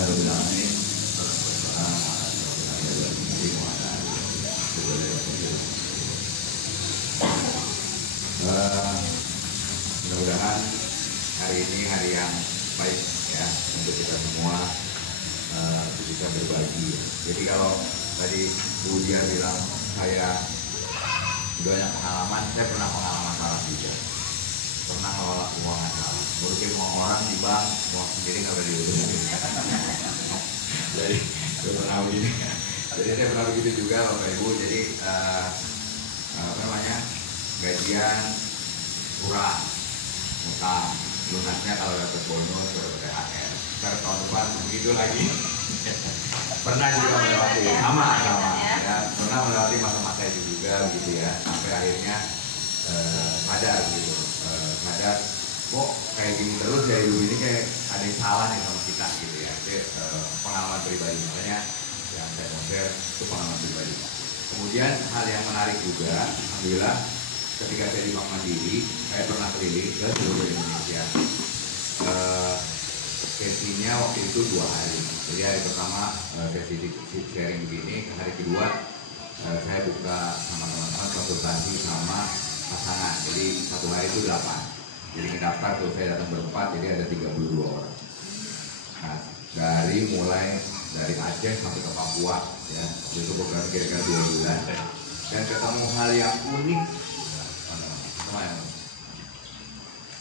Mudah-mudahan hari ini hari yang baik ya untuk kita semua bisa berbagi. Jadi kalau tadi Bu Dia bilang saya banyak pengalaman, saya pernah pengalaman salah juga. Pernah ngelola keuangan salah, ngurusin uang orang di bank, uang sendiri nggak boleh diurusin. Jadi saya pernah begini. Jadi saya pernah begitu juga Bapak Ibu. Jadi apa namanya, gajian kurang, utang, lunasnya kalau dapat bonus dapat THR. Ntar tahun depan begitu lagi. Pernah juga melewati sama ya, pernah melewati masa-masa itu juga begitu ya, sampai akhirnya sadar gitu, sadar kok kayak gini terus ya, hidup ini kayak ada yang salah nih sama kita gitu ya. Itu pengalaman pribadi, makanya yang saya mau share itu pengalaman pribadi. Kemudian hal yang menarik juga, alhamdulillah ketika saya di Bank Mandiri, saya pernah keliling ke seluruh Indonesia. Sesinya waktu itu 2 hari. Jadi hari pertama sesi sharing begini, hari kedua saya buka sama teman-teman konsultasi sama pasangan. Jadi 1 hari itu 8. Jadi ngedaftar tuh saya datang berempat, jadi ada 32 orang. Nah, mulai dari Aceh sampai ke Papua ya, itu program kira-kira 2 bulan. Dan ketemu hal yang unik.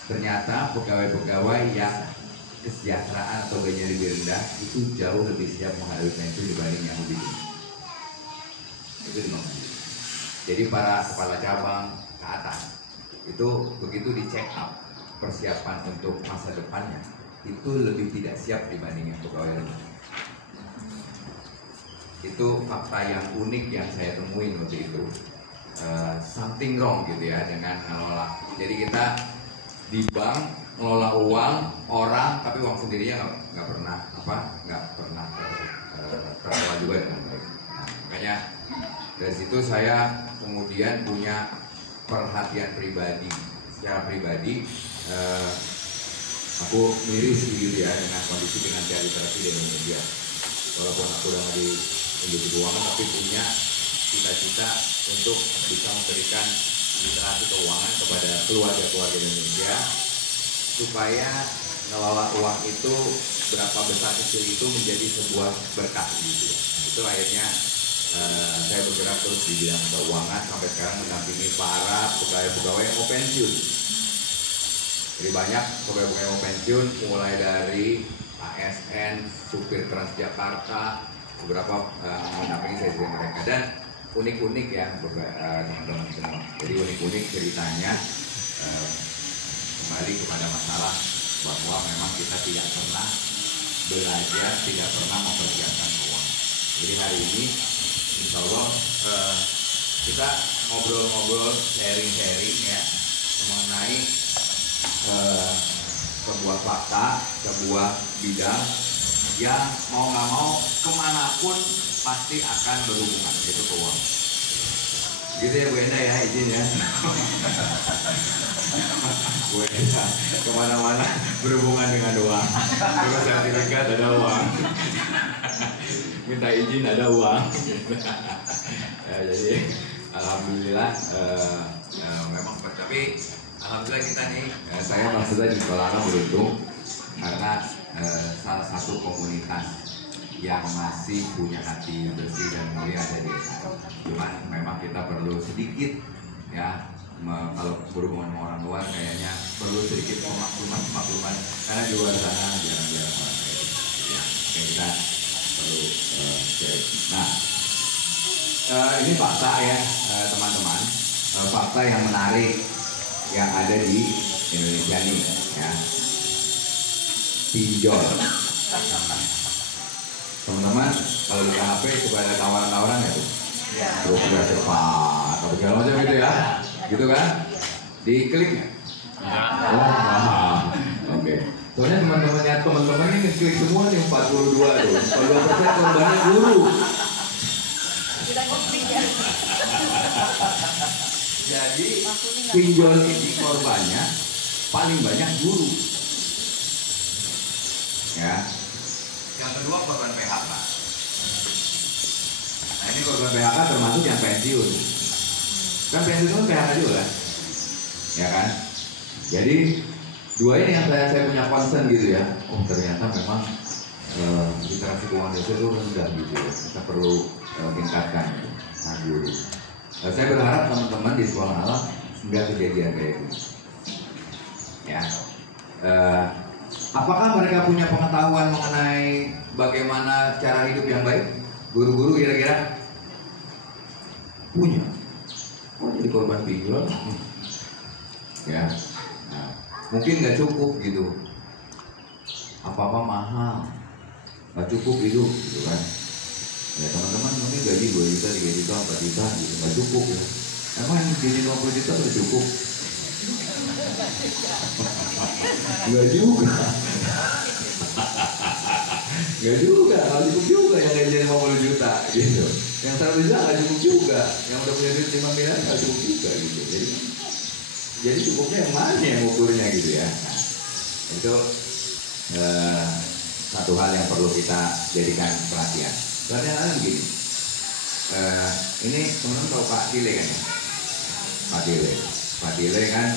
Ternyata pegawai-pegawai yang kesejahteraan atau gajinya lebih rendah itu jauh lebih siap menghadapi pensiun dibanding yang lebih tinggi. Itu di Bank Mandiri. Jadi para kepala cabang ke atas itu begitu di check up persiapan untuk masa depannya itu lebih tidak siap dibanding yang pegawai rendah. Itu fakta yang unik yang saya temuin waktu itu. Something wrong gitu ya dengan ngelola. Jadi kita di bank ngelola uang orang, tapi uang sendirinya nggak pernah terkelola juga dengan baik. Nah, makanya dari situ saya kemudian punya perhatian pribadi, secara pribadi aku miris gitu ya dengan kondisi finansial literasi di Indonesia. Walaupun aku udah di industri keuangan, tapi punya cita-cita untuk bisa memberikan literasi keuangan kepada keluarga-keluarga Indonesia supaya ngelola uang itu berapa besar kecil itu menjadi sebuah berkah gitu. Itu akhirnya saya bergerak terus di bidang keuangan sampai sekarang mendampingi para pegawai-pegawai yang mau pensiun. Jadi banyak pegawai-pegawai yang mau pensiun, mulai dari ASN, supir Transjakarta, beberapa mendampingi saya mereka. Dan unik-unik ya teman-teman semua. Jadi unik-unik ceritanya kembali kepada masalah bahwa memang kita tidak pernah belajar, tidak pernah mempersiapkan uang. Jadi hari ini insya Allah kita ngobrol-ngobrol, sharing-sharing ya mengenai sebuah fakta, sebuah bidang yang mau nggak mau kemanapun pasti akan berhubungan, itu keuangan. Gitu ya Bu Enda ya, izin ya. Bu Enda kemana-mana berhubungan dengan uang. Terus sertifikat ada uang, minta izin ada uang. Ya, jadi alhamdulillah memang, tapi alhamdulillah kita nih, saya maksudnya di sekolah beruntung karena salah satu komunitas yang masih punya hati bersih dan mulia ada di desa. Cuman memang kita perlu sedikit ya, kalau berhubungan sama orang luar kayaknya perlu sedikit pemakluman karena di luar sana jarang-jarang orang kayak gitu ya. Kayak kita perlu share. Nah, ini fakta ya teman-teman, fakta yang menarik yang ada di Indonesia nih ya. Pinjol. Teman-teman, kalau di HP suka ada tawaran-tawaran ya tuh, rupiah cepat, atau segala macam gitu ya, gitu kan? Diklik ya? Oh, paham. Oke. Soalnya teman-teman ini klik semua nih 42 tuh. Kalau 2% korbannya guru. Jadi pinjol ini korbannya paling banyak guru. Ya. Yang kedua korban PHK. Nah ini korban PHK termasuk yang pensiun. Kan pensiun itu PHK juga kan? Ya kan? Jadi dua ini yang saya punya concern gitu ya. Oh ternyata memang literasi keuangan Indonesia itu rendah gitu ya. Kita perlu tingkatkan gitu. Nah guru. Saya berharap teman-teman di sekolah alam nggak kejadian kayak gitu. Ya. Apakah mereka punya pengetahuan mengenai bagaimana cara hidup yang baik? Guru-guru kira-kira punya. Oh jadi korban pinjol. Ya. Nah, mungkin nggak cukup gitu. Apa-apa mahal. Nggak cukup hidup gitu kan. Ya teman-teman mungkin gaji 2 juta, 3 juta, 4 juta gitu. Nggak cukup ya. Emang gaji 50 juta udah cukup? Nggak juga. Nggak juga, nggak cukup juga yang gaji 50 juta gitu. Yang 100 juta nggak cukup juga. Yang udah punya duit 5 miliar nggak cukup juga gitu. Jadi cukupnya yang mana yang ukurnya gitu ya. Nah, itu satu hal yang perlu kita jadikan perhatian. Perhatian begini. Ini teman-teman tahu Pak Dile kan ya? Pak Dile kan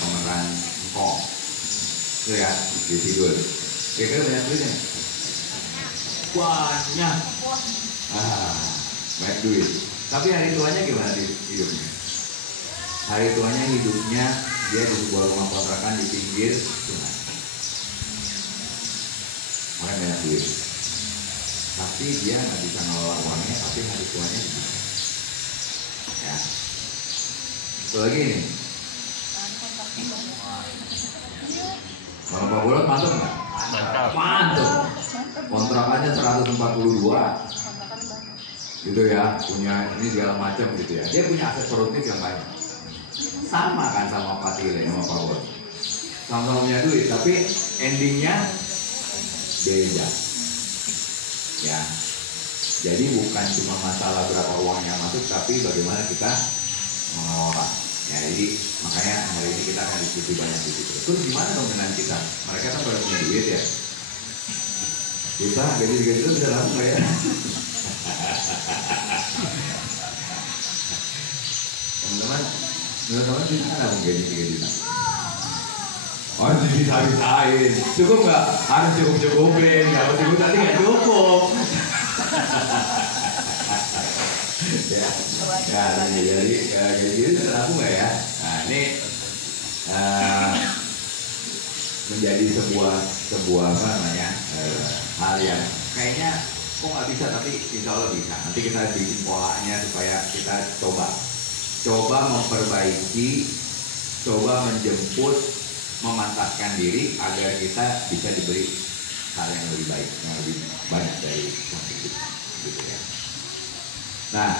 pemeran Engkong. Itu ya, di Sidul. Kira-kira banyak duitnya? Banyak. Banyak duit. Tapi hari tuanya gimana hidupnya? Hari tuanya hidupnya dia di sebuah rumah kontrakan di pinggir sungai. Orang banyak duit. Tapi dia nggak bisa ngelola uangnya, tapi hari tuanya bisa. Ya. Satu lagi nih. Kalau Pak Bolot masuk nggak? Mantap. Kontrakannya 142. Gitu ya, punya ini segala macam gitu ya. Dia punya aset produktif yang banyak. Sama kan sama Pak Tile sama Pak Bolot. Sama-sama punya duit, tapi endingnya beda. Ya. Jadi bukan cuma masalah berapa uang yang masuk, tapi bagaimana kita mengelola. Ya, jadi makanya hari ini kita akan diskusi banyak di situ. Terus gimana dong dengan kita? Mereka kan pada punya duit ya. Kita gaji-gaji itu bisa langsung nggak ya? Teman-teman bisa nggak gaji-gaji kita? Oh, bisa-bisain. Cukup nggak? Harus cukup-cukupin. Kalau cukup tadi nggak cukup. Ya, jadi gaji itu terlaku nggak ya? Nah ini menjadi sebuah apa namanya hal yang kayaknya kok nggak bisa, tapi insya Allah bisa. Nanti kita bikin polanya supaya kita coba memperbaiki, coba menjemput, memantapkan diri agar kita bisa diberi hal yang lebih baik, yang lebih banyak dari positif, gitu ya. Nah,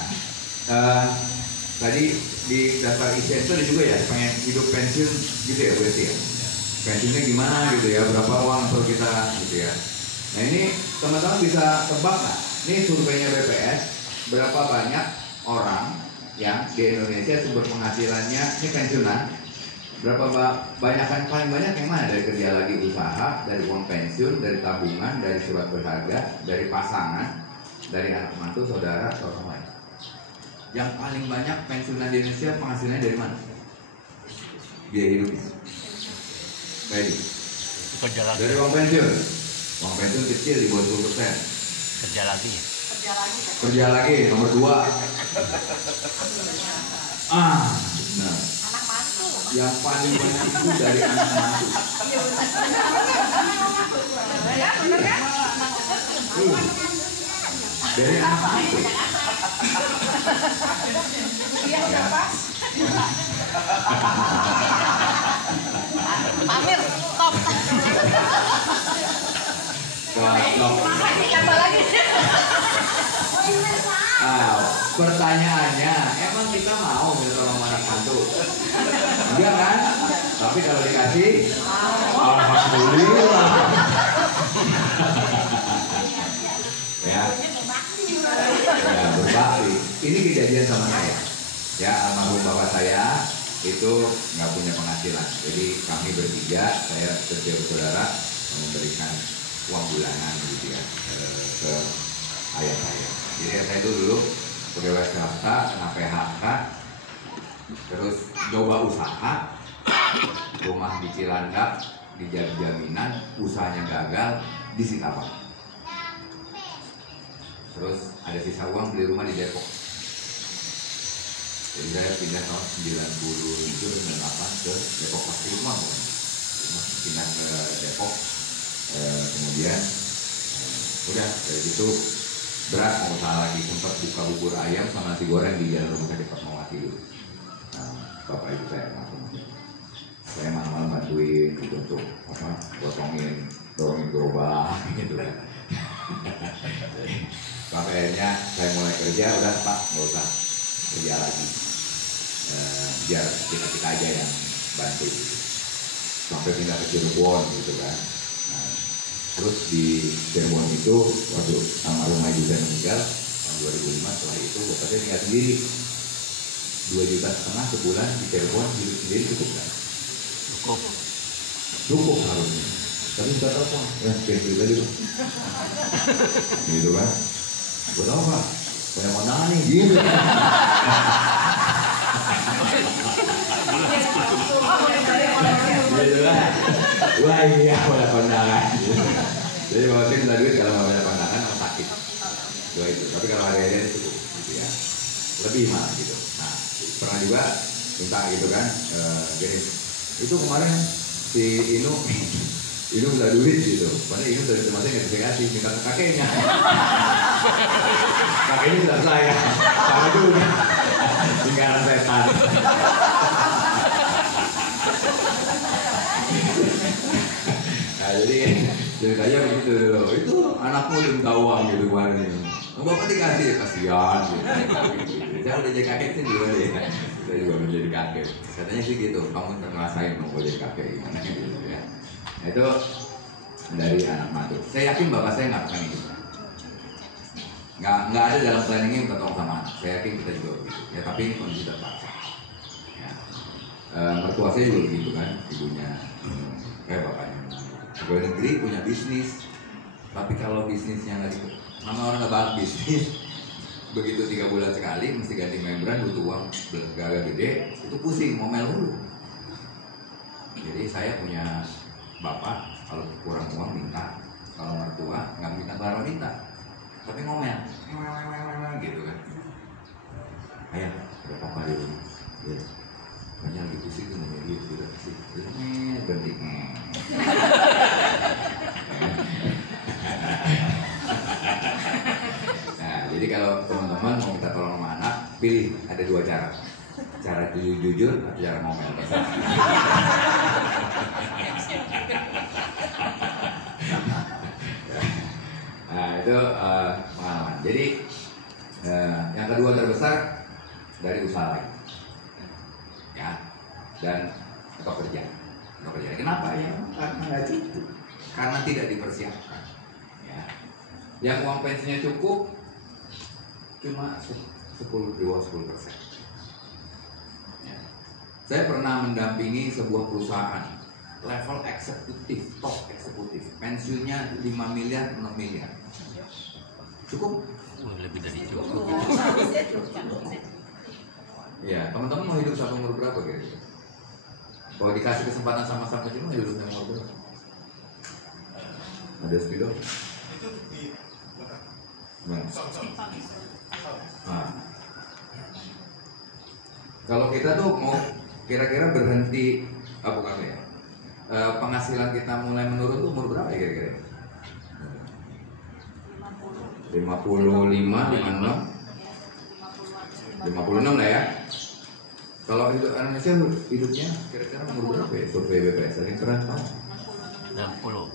tadi di daftar ICN itu ada juga ya, pengen hidup pensiun gitu ya, berarti ya. Pensiunnya gimana gitu ya, berapa uang perlu kita gitu ya. Nah ini teman-teman bisa tebak nggak? Ini surveinya BPS, berapa banyak orang yang di Indonesia sumber penghasilannya ini pensiunan, berapa banyak kan, paling banyak yang mana? Dari kerja lagi usaha, dari uang pensiun, dari tabungan, dari surat berharga, dari pasangan, dari anak mantu, saudara, atau orang lain. Yang paling banyak pensiunan di Indonesia penghasilannya dari mana? Biaya hidup. Baik. Dari uang pensiun. Uang pensiun kecil di bawah 10%. Kerja lagi nomor 2. Nah. Anak mantu. Yang paling banyak itu dari anak mantu. Ya, benar kan? Dari anak mantu. Iya, udah pas. Pamir, stop. Makasih, tambah lagi. Pertanyaannya, emang kita mau sama anak mantu? Enggak kan? Tapi kalau dikasih, alhamdulillah. Ya, berbakti. Ini kejadian sama saya. Ya, almarhum bapak saya itu nggak punya penghasilan. Jadi kami bertiga, saya serta saudara memberikan uang bulanan gitu ya. itu dulu pegawai swasta, kena PHK, terus coba usaha, rumah di Cilandak, di jaminan, usahanya gagal, disita Pak. Terus ada sisa uang beli rumah di Depok. Jadi saya pindah tahun 97-98 ke Depok, pasti rumah bukan? Pindah ke Depok, kemudian udah dari situ berat mau usaha lagi, sempat buka bubur ayam sama nasi goreng di jalan rumah sakit Fatmawati dulu. Nah, bapak ibu saya malam-malam bantuin gitu untuk apa, dorongin gerobak gitu kan. Sampai akhirnya saya mulai kerja, udah Pak nggak usah kerja lagi, biar kita aja yang bantu gitu. Sampai pindah ke Cirebon gitu kan. Nah, terus di Cirebon itu waktu almarhum ibu saya meninggal tahun 2005, setelah itu bapak saya tinggal sendiri, 2,5 juta sebulan di Cirebon, hidup sendiri cukup kan? Cukup harusnya, tapi nggak tahu Pak, ya kayak gitu aja Pak. Gitu kan? Gue tau Pak, banyak kondangan nih, gitu. Gitu kan? Wah iya, banyak kondangan. Jadi bapak saya minta duit kalau nggak banyak kondangan atau sakit. Dua itu, tapi kalau ada cukup gitu ya. Lebih malah gitu. Nah, pernah juga minta gitu kan, gini. Itu kemarin si Inu minta duit gitu, padahal Inu dari teman saya nggak bisa kasih, minta ke kakeknya. Kakeknya minta saya, sama juga lingkaran setan. Nah jadi ceritanya begitu dulu, itu anakmu minta uang gitu kemarin. Bapak dikasih, kasihan gitu. Saya udah jadi kakek sih dulu deh. Saya juga menjadi kakek. Katanya sih gitu, kamu ngerasain mau jadi kakek gimana gitu ya. Nah, itu dari anak mantu. Saya yakin bapak saya nggak akan itu. Nggak ada dalam planningnya minta tolong sama anak. Saya yakin kita juga begitu. Ya tapi ini kondisi terpaksa. Ya. Mertua saya juga begitu kan, ibunya kayak bapaknya. Pegawai negeri punya bisnis, tapi kalau bisnisnya nggak gitu, nama orang nggak bahas bisnis. Begitu 3 bulan sekali mesti ganti membran, butuh uang gagal gede, itu pusing, ngomel dulu. Jadi saya punya bapak, kalau kurang uang minta, kalau mertua nggak minta barang minta, tapi ngomel, gitu kan. Ayah, ada papa di rumah, ya. Banyak lagi pusing tuh ngomel gitu, udah kasih, berhenti. Jadi kalau teman-teman mau minta tolong sama anak, pilih ada 2 cara. Cara jujur atau cara ngomel. Nah itu pengalaman. Jadi yang kedua terbesar dari usaha lagi, ya, dan atau kerja. Kenapa ya? Karena nggak cukup. Karena tidak dipersiapkan. Ya. Yang uang pensiunnya cukup cuma 10%. Ya. Saya pernah mendampingi sebuah perusahaan level eksekutif, top eksekutif, pensiunnya 5 miliar, 6 miliar. Cukup? Lebih dari cukup. Ya, teman-teman mau hidup sampai umur berapa kira-kira? Kalau dikasih kesempatan sama-sama kecil, mau hidup sampai umur berapa? Ada spidol? Itu di belakang. Nah, kalau kita tuh mau kira-kira berhenti, bukan ya? Penghasilan kita mulai menurun tuh umur berapa ya kira-kira? 55, 56 lah ya. Kalau hidup Indonesia hidupnya kira-kira umur berapa ya? Survei BPS tadi pernah tahu? 60.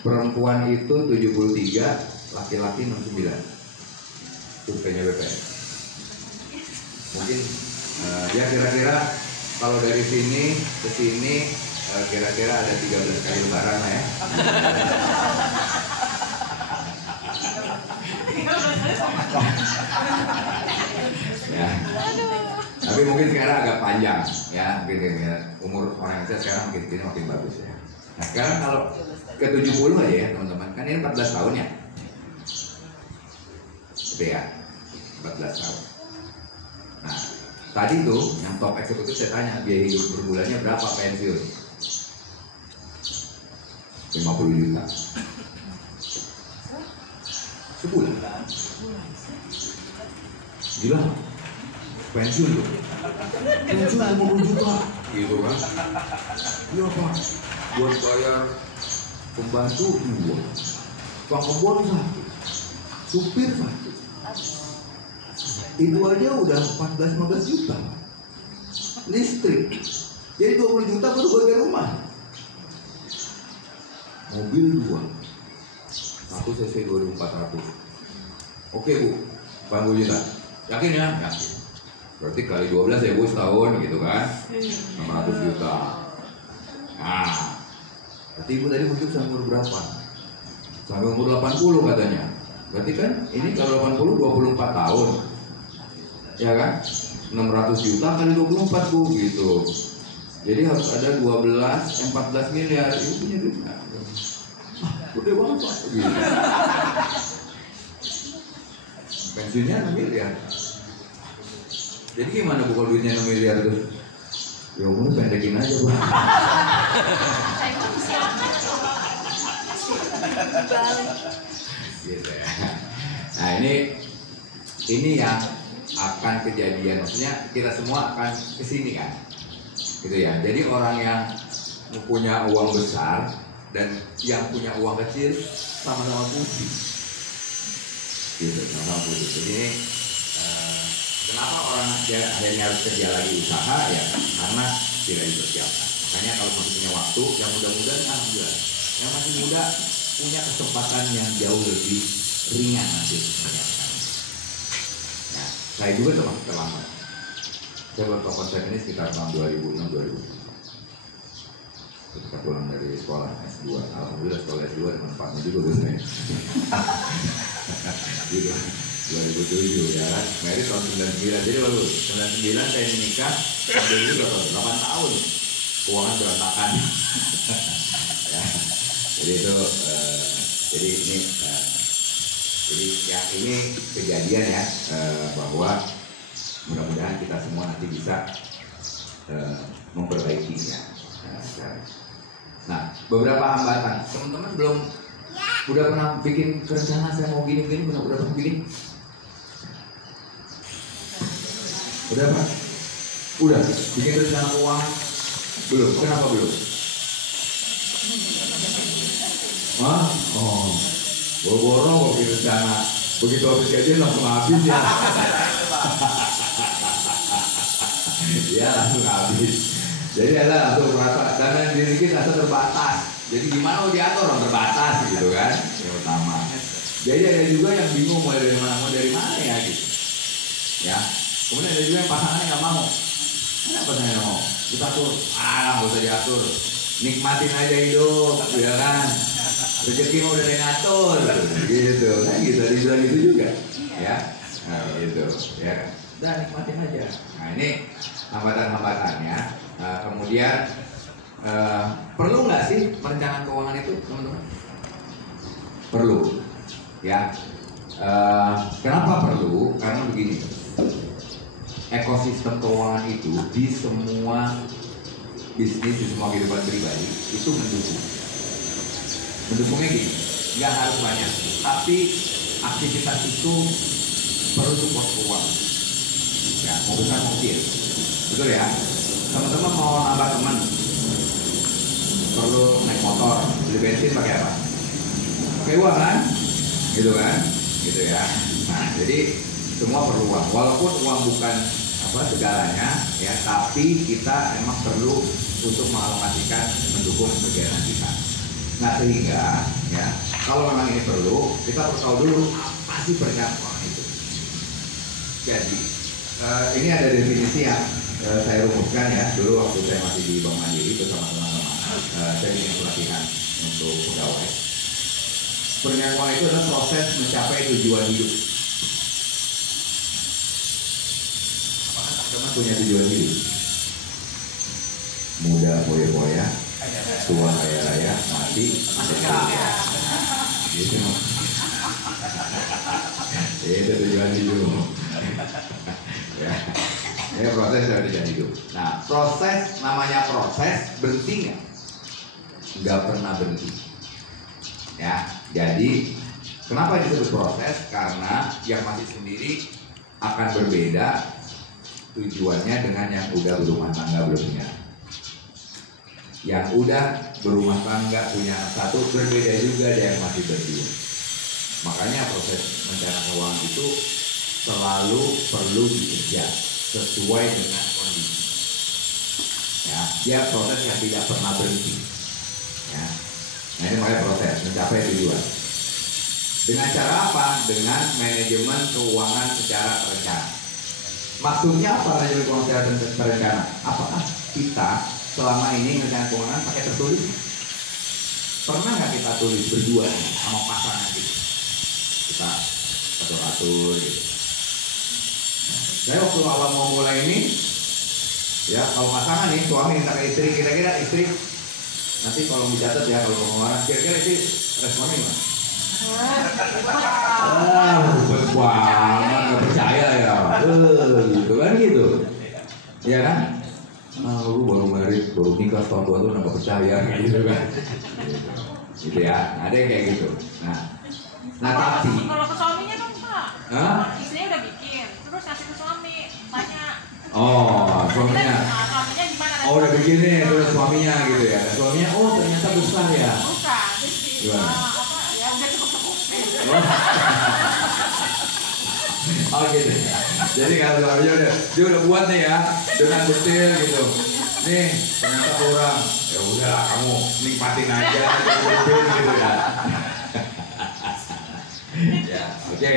Perempuan itu 73, laki-laki 69. Surveinya BPS. Mungkin ya kira-kira kalau dari sini ke sini kira-kira ada 13 kali lebaran lah ya. Ya. Tapi mungkin sekarang agak panjang ya, mungkin ya. Umur orang Indonesia sekarang makin bagus ya. Nah sekarang kalau ke 70 aja ya teman-teman, kan ini 14 tahun ya. Gede ya, 14 tahun. Nah, tadi tuh yang top eksekutif saya tanya biaya hidup per bulannya berapa pensiun? 50 juta. Sebulan. Gila. Pensiun tuh. Pensiun 50 juta. Gitu kan. Iya Pak. Buat bayar pembantu 2. Tukang kebun 1. Supir 1. Itu aja udah 14-15 juta. Listrik. Jadi 20 juta baru buat bayar rumah. Mobil 2. 1 cc 2400. Oke Bu, 40 juta. Yakin ya? Yakin. Berarti kali 12 ya Bu setahun gitu kan? 600 juta. Nah, berarti Ibu tadi mungkin sampai umur berapa? Sampai umur 80 katanya. Berarti kan ini kalau 80 24 tahun. Ya kan? 600 juta kali 24 Bu gitu. Jadi harus ada 14 miliar. Ibu punya duit nggak? Udah banget Pak gitu. Pensiunnya 6 miliar. Jadi gimana Bu kalau duitnya 6 miliar tuh? Ya umur pendekin aja Bu. Gitu ya. Nah ini yang akan kejadian, maksudnya kita semua akan kesini kan, gitu ya. Jadi orang yang punya uang besar dan yang punya uang kecil sama-sama putih, gitu, sama-sama putih. Jadi kenapa orang akhirnya harus kerja lagi usaha ya? Karena tidak dipersiapkan. Makanya kalau masih punya waktu, yang muda-muda alhamdulillah. Yang masih muda punya kesempatan yang jauh lebih ringan nanti. Nah, saya juga termasuk terlambat. Saya baru tahu konsep ini sekitar tahun 2006-2007. Ketika pulang dari sekolah S2, alhamdulillah sekolah S2 ada manfaatnya juga buat saya. Gitu. 2007 ya kan, married tahun 99, jadi lalu 99 saya menikah, sambil itu 8 tahun, keuangan berantakan. Ya. Jadi itu, jadi ini, jadi ya ini kejadian ya, bahwa mudah-mudahan kita semua nanti bisa memperbaikinya. Nah, beberapa hambatan, teman-teman belum udah pernah bikin rencana saya mau gini-gini, udah pernah bikin? Udah Pak? Udah bikin rencana keuangan? Belum. Kenapa belum? Hah? Oh, boro-boro kok bikin rencana. Begitu habis gajian langsung habis ya. Ya langsung habis. Jadi ada langsung merasa dana diri kita rasa terbatas. Jadi gimana mau diatur orang terbatas gitu kan? Yang utama. Jadi ada juga yang bingung mau dari mana ya gitu. Ya. Kemudian ada juga yang pasangannya nggak mau. Kenapa saya nggak mau? Kita atur, nggak usah diatur. Nikmatin aja hidup, ya kan? Rezeki mau udah ngatur, gitu. Kan gitu, dibilang gitu juga, ya. Nah, gitu, ya. Udah nikmatin aja. Nah ini hambatan-hambatannya. Kemudian perlu nggak sih perencanaan keuangan itu, teman-teman? Perlu, ya. Kenapa perlu? Karena begini. Ekosistem keuangan itu di semua bisnis, di semua kehidupan pribadi itu mendukung. Mendukungnya gini, nggak harus banyak, tapi aktivitas itu perlu support keuangan. Ya, mau besar mau kecil, betul ya. Teman-teman mau nambah teman, perlu naik motor, beli bensin pakai apa? Pakai uang kan? Gitu kan? Gitu ya. Nah, jadi semua perlu uang, walaupun uang bukan segalanya ya, tapi kita emang perlu untuk mengalokasikan mendukung kegiatan kita. Nah sehingga ya kalau memang ini perlu, kita harus tahu dulu apa sih perencanaan keuangan itu. Jadi ini ada definisi yang saya rumuskan ya dulu waktu saya masih di Bank Mandiri bersama teman-teman. Saya bikin pelatihan untuk pegawai. Perencanaan keuangan itu adalah proses mencapai tujuan hidup. Teman punya tujuan hidup, muda boya-boya, tua raya-raya, mati masuk surga. Gitu. Itu Indonesia tujuan hidup. Ya, proses dari tujuan hidup. Nah, proses namanya proses berhenti nggak? Nggak pernah berhenti. Ya, jadi kenapa disebut proses? Karena yang masih sendiri akan berbeda tujuannya dengan yang udah berumah tangga belum punya. Yang udah berumah tangga punya satu berbeda juga dengan yang masih berdua. Makanya proses rencana keuangan itu selalu perlu dikejar sesuai dengan kondisi. Ya, dia proses yang tidak pernah berhenti. Ya. Nah, ini makanya proses mencapai tujuan. Dengan cara apa? Dengan manajemen keuangan secara terencana. Maksudnya apa manajemen keuangan secara terencana? Apakah kita selama ini rencana keuangan pakai tertulis? Pernah nggak kita tulis berdua sama pasangan kita? Kita atur-atur gitu. Saya waktu awal mau mulai ini, ya kalau pasangan nih suami minta ke istri, kira-kira istri nanti kalau dicatat ya kalau pengeluaran kira-kira istri responnya gimana? Ribet banget, nggak percaya ya, gitu kan gitu, ya kan? Lu baru married, baru nikah tahun 2 tahun nggak percaya, gitu kan? Gitu ya, ada yang kayak gitu. Nah tapi kalau ke suaminya kan Pak, istrinya udah bikin, terus ngasih ke suami, tanya. Oh, suaminya. Suaminya gimana? Oh, udah begini terus suaminya gitu ya. Suaminya ternyata besar ya. Bukan, Gimana? ya udah cukup. Oh gitu. Jadi kalau suaminya dia udah buat nih ya dengan detail gitu. Nih ternyata kurang. Ya udahlah kamu nikmatin aja gitu ya. Ya, oke.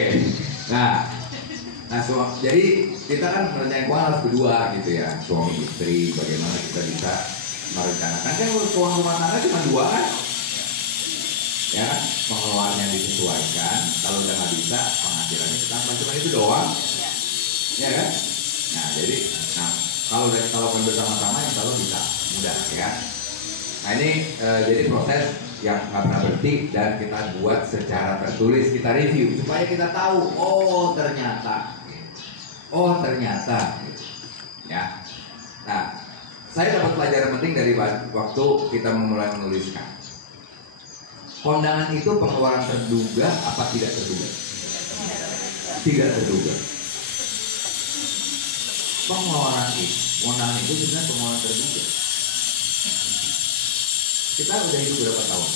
Nah, jadi kita kan merencanakan keuangan harus berdua gitu ya, suami istri. Bagaimana kita bisa merencanakan? Kan keuangan rumah tangga cuma 2 kan? Ya, pengeluaran yang disesuaikan. Kalau udah nggak bisa, penghasilannya ditambah, cuma itu doang. Ya kan? Nah, jadi, kalau udah kita lakukan bersama-sama, insya Allah bisa mudah ya. Nah ini jadi proses yang nggak pernah berhenti dan kita buat secara tertulis, kita review supaya kita tahu, oh ternyata, ya. Nah, saya dapat pelajaran penting dari waktu kita memulai menuliskan. Kondangan itu pengeluaran terduga apa tidak terduga? Tidak terduga. Kondangan itu sebenarnya pengeluaran terduga. Kita udah hidup berapa tahun?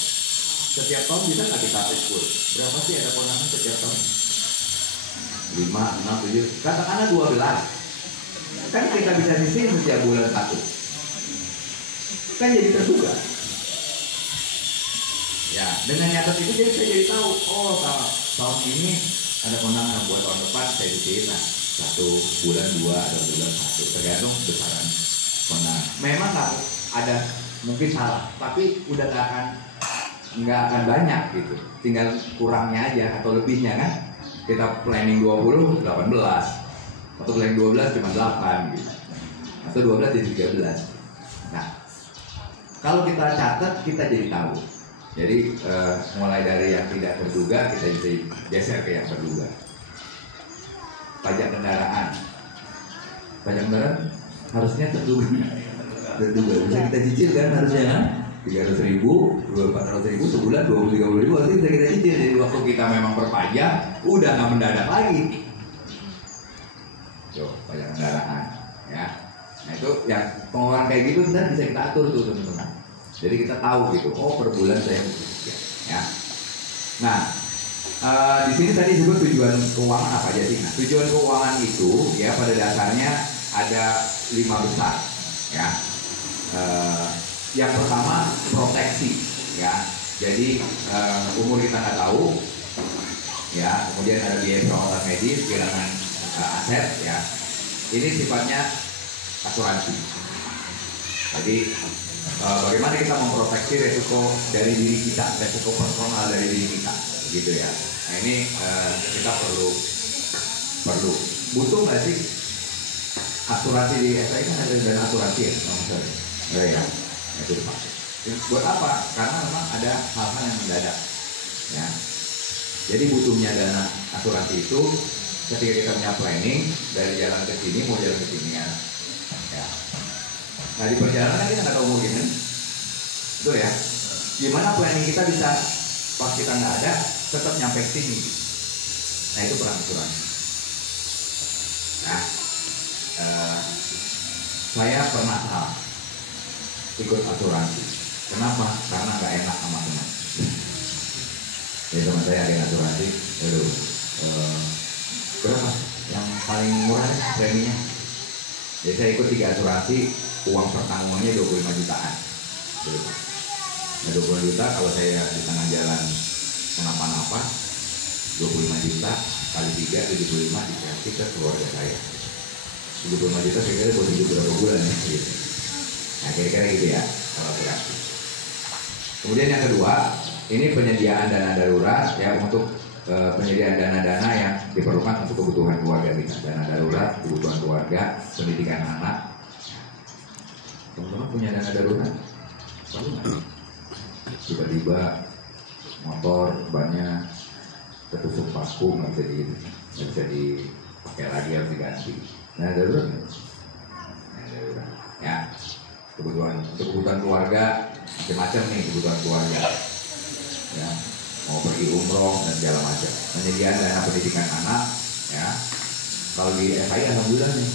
Setiap tahun bisa nggak kita ukur? Berapa sih ada kondangan setiap tahun? 5, 6, 7, katakanlah 12. Kan kita bisa sisihin setiap bulan 1. Kan jadi terduga. Ya, dengan nyatet itu jadi saya jadi tahu, oh tahun ini ada kondangan, buat tahun depan saya sisihin lah 1 bulan 2 atau bulan 1, tergantung besaran kondangan. Memang nggak ada mungkin salah, tapi udah nggak akan banyak gitu, tinggal kurangnya aja atau lebihnya kan. Kita planning 20, 18 atau planning 12 cuma 8 gitu, atau 12 jadi 13. Nah, kalau kita catat kita jadi tahu. Jadi mulai dari yang tidak terduga kita bisa geser ke yang terduga. Pajak kendaraan harusnya terduga bisa kita cicil kan harusnya kan, 300.000, 400.000 sebulan, 20-30.000 harusnya bisa kita cicil. Jadi waktu kita memang berpajak udah nggak mendadak lagi. Pajak kendaraan ya. Nah itu yang pengeluaran kayak gitu bisa kita atur tuh teman-teman. Jadi kita tahu gitu, oh per bulan saya ya. Nah di sini tadi disebut tujuan keuangan apa aja sih? Nah, tujuan keuangan itu ya pada dasarnya ada 5 besar ya. Yang pertama proteksi ya. Jadi umur kita nggak tahu ya. Kemudian ada biaya perawatan medis, kehilangan aset ya. Ini sifatnya asuransi. Jadi bagaimana kita memproteksi resiko dari diri kita, resiko personal dari diri kita, gitu ya. Nah ini kita perlu butuh nggak sih asuransi di SI kan ada dana asuransi ya, ya, itu dipakai. Buat apa? Karena memang ada hal-hal yang mendadak, ya. Jadi butuhnya dana asuransi itu ketika kita punya planning dari jalan ke sini mau jalan ke sini ya. Nah di perjalanan kan kita nggak tahu mungkin kan, betul ya. Gimana planning kita bisa pas kita nggak ada tetap nyampe sini. Nah itu peran asuransi. Nah saya pernah salah ikut asuransi. Kenapa? Karena nggak enak sama teman. Jadi teman saya ada yang asuransi, berapa? Yang paling murah preminya? Jadi saya ikut 3 asuransi, uang pertanggungannya 25 jutaan. Nah, 25 juta kalau saya di tengah jalan kenapa-napa, 25 juta kali 3, 75 dikasih ke keluarga saya. 25 juta saya kira buat hidup berapa bulan ya gitu. Nah kira-kira gitu ya kalau asuransi. Kemudian yang kedua, ini penyediaan dana darurat ya untuk penyediaan dana-dana yang diperlukan untuk kebutuhan keluarga kita. Dana darurat, kebutuhan keluarga, pendidikan anak. Teman-teman punya dana darurat? Tahu nggak? Tiba-tiba motor bannya ketusuk paku nggak bisa dipakai lagi, harus diganti. Dana darurat? Dana darurat. Ya, kebutuhan untuk kebutuhan keluarga macam-macam nih kebutuhan keluarga. Ya, mau pergi umroh dan segala macam. Penyediaan dana pendidikan anak, ya. Kalau di FI alhamdulillah nih,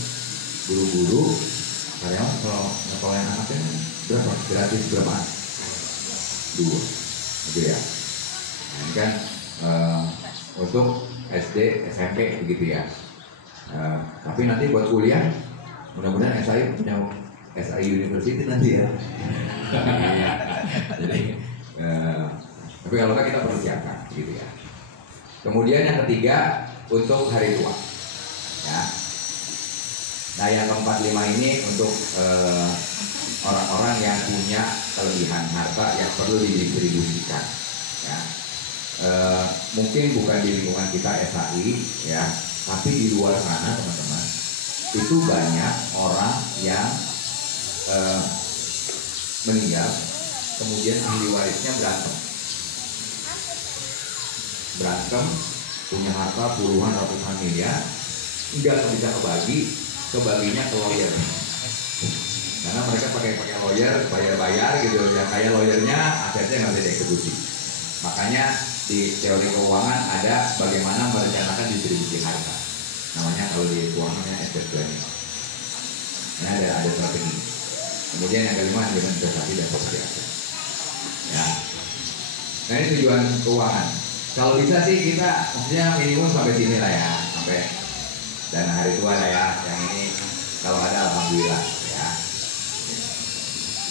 guru-guru karyawan kalau ngekolain anaknya berapa? Gratis berapa? 2, gitu ya. Nah, ini kan untuk SD, SMP begitu ya. Tapi nanti buat kuliah, mudah-mudahan SI punya SI University nanti ya. Jadi, tapi kalau enggak kita perlu siapkan gitu ya. Kemudian yang ketiga untuk hari tua ya. Nah yang keempat 5 ini untuk orang-orang yang punya kelebihan harta yang perlu didistribusikan ya. Mungkin bukan di lingkungan kita SAI ya, tapi di luar sana teman-teman itu banyak orang yang meninggal kemudian ahli warisnya berantem punya harta puluhan ratusan miliar, nggak bisa kebaginya ke lawyer karena mereka pakai lawyer bayar gitu ya, kayak lawyernya asetnya nggak bisa dieksekusi. Makanya di teori keuangan ada bagaimana merencanakan distribusi harta, namanya kalau di keuangannya asset planning. Ini ada strategi. Kemudian yang kelima dengan investasi dan properti aset ya. Nah ini tujuan keuangan. Kalau bisa sih kita maksudnya minimum sampai sini lah ya, sampai dana hari tua lah ya. Yang ini kalau ada alhamdulillah ya.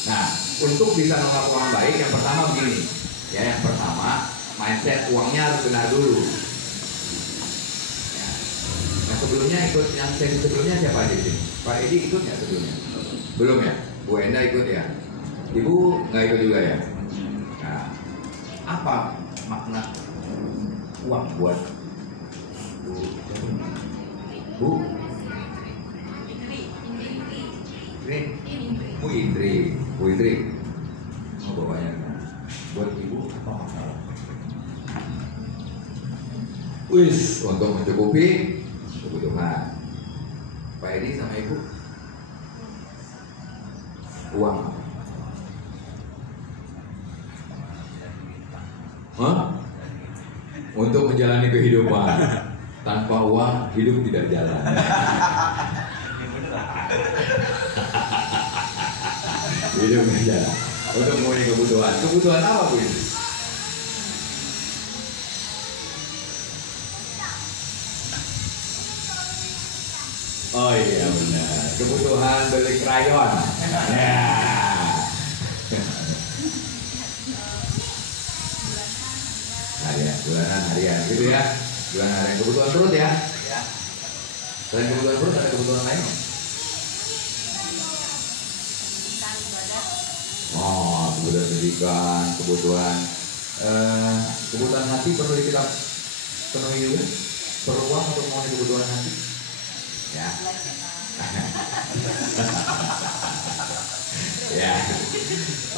Nah untuk bisa mengelola uang baik yang pertama begini ya, yang pertama mindset uangnya harus benar dulu ya. Nah sebelumnya ikut yang sesi sebelumnya siapa aja sih? Pak Edi ikut nggak sebelumnya? Belum ya? Bu Enda ikut ya? Ibu nggak ikut juga ya? Nah apa makna uang buat Bu Indri mau bawanya buat ibu apa masalah? Untuk mencukupi kebutuhan. Pak Edi sama ibu uang apa? Hah? Untuk menjalani kehidupan. Tanpa uang hidup tidak jalan. Hidup tidak jalan. Untuk memenuhi kebutuhan. Kebutuhan apa Bu? Oh iya benar. Kebutuhan beli krayon. Ya. Bulanan harian gitu ya. Bulanan harian kebutuhan perut ya. Selain kebutuhan perut ada kebutuhan lain? Oh, kebutuhan pendidikan, kebutuhan hati perlu kita penuhi juga. Perlu uang untuk memenuhi kebutuhan hati. Ya. Ya.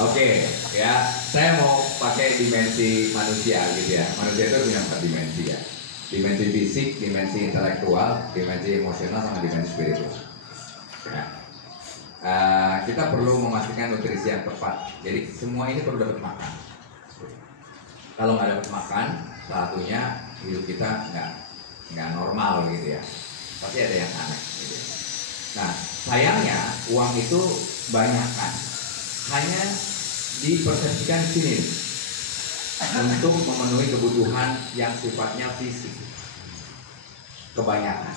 Oke, ya. Saya mau pakai dimensi manusia gitu ya. Manusia itu punya 4 dimensi ya. dimensi fisik, dimensi intelektual, dimensi emosional, sama dimensi spiritual. Ya. Kita perlu memastikan nutrisi yang tepat. Jadi semua ini perlu dapat makan. Kalau nggak dapat makan, satunya hidup kita nggak normal gitu ya. Pasti ada yang aneh. Gitu. Nah, sayangnya uang itu banyak kan, hanya dipersepsikan di sini untuk memenuhi kebutuhan yang sifatnya fisik. Kebanyakan.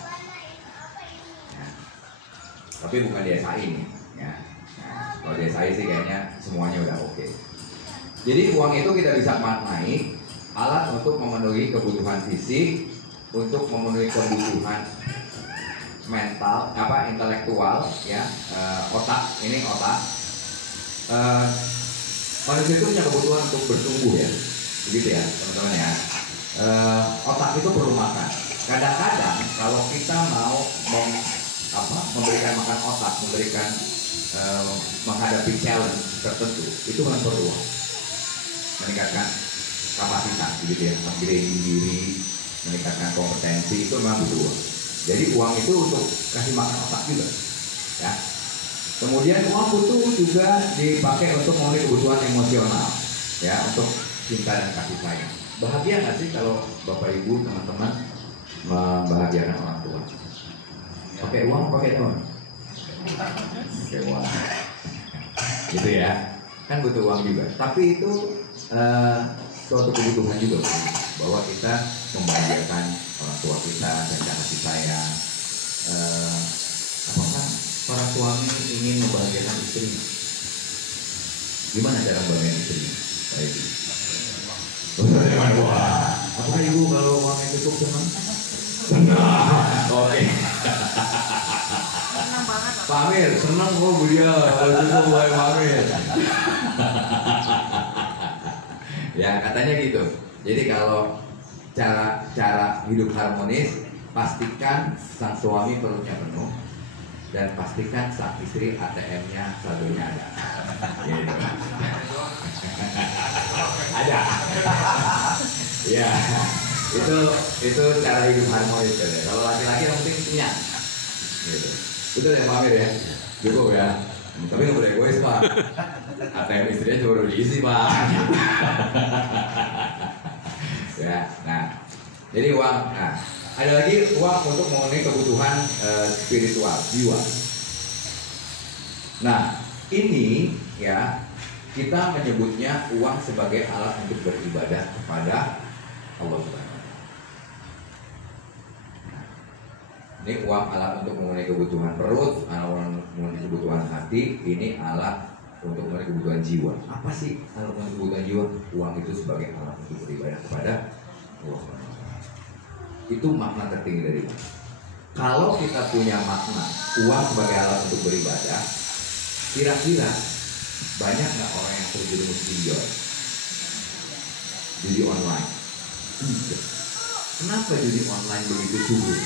Ya. Tapi bukan DSI ini. Ya. Nah, kalau DSI sih kayaknya semuanya udah oke. Jadi uang itu kita bisa maknai alat untuk memenuhi kebutuhan fisik, untuk memenuhi kebutuhan mental, intelektual, ya, otak. Ini otak. Manusia itu punya kebutuhan untuk bertumbuh ya, begitu ya teman-teman ya. Otak itu perlu makan. Kadang-kadang kalau kita mau memberikan makan otak, menghadapi challenge tertentu, itu memang perlu meningkatkan kapasitas, gitu ya, upgrading diri, meningkatkan kompetensi, itu memang butuh uang. Jadi uang itu untuk kasih makan otak juga, ya. Kemudian uang butuh juga dipakai untuk memenuhi kebutuhan emosional, ya, untuk cinta dan kasih sayang. Bahagia nggak sih kalau bapak ibu teman-teman membahagiakan orang tua? Pakai uang, pakai uang? Pakai uang, gitu ya. Kan butuh uang juga. Tapi itu suatu kebutuhan juga, bahwa kita membahagiakan orang tua kita dan kasih sayang. Apakah para suami ingin membahagiakan istrinya? Gimana cara membahagiakan istrinya? Baik. Apakah ibu kalau uangnya cukup senang? Senang. Oke. Senang banget. Pak Amir, senang kok Bu Dia kalau cukup Pak Amir. Ya katanya gitu. Jadi kalau cara hidup harmonis, pastikan sang suami perutnya penuh, dan pastikan sang istri ATM-nya saldonya ada. Gitu. Ada. Ya, itu cara hidup harmonis ya. Kalau laki-laki yang penting kenyang. Gitu. Betul ya Pak Amir ya? Cukup ya. Tapi nggak boleh egois Pak. ATM istrinya cuma udah diisi Pak. Ya, nah, jadi uang. Nah, ada lagi uang untuk memenuhi kebutuhan spiritual, jiwa. Nah, ini ya kita menyebutnya uang sebagai alat untuk beribadah kepada Allah Subhanahu. Ini uang alat untuk memenuhi kebutuhan perut, alat untuk memenuhi kebutuhan hati. Ini alat untuk memenuhi kebutuhan jiwa. Apa sih alat untuk kebutuhan jiwa? Uang itu sebagai alat untuk beribadah kepada Allah. Itu makna tertinggi dari uang. Kalau kita punya makna uang sebagai alat untuk beribadah, kira-kira banyak nggak orang yang terjerumus judi online? Kenapa judi online begitu subur?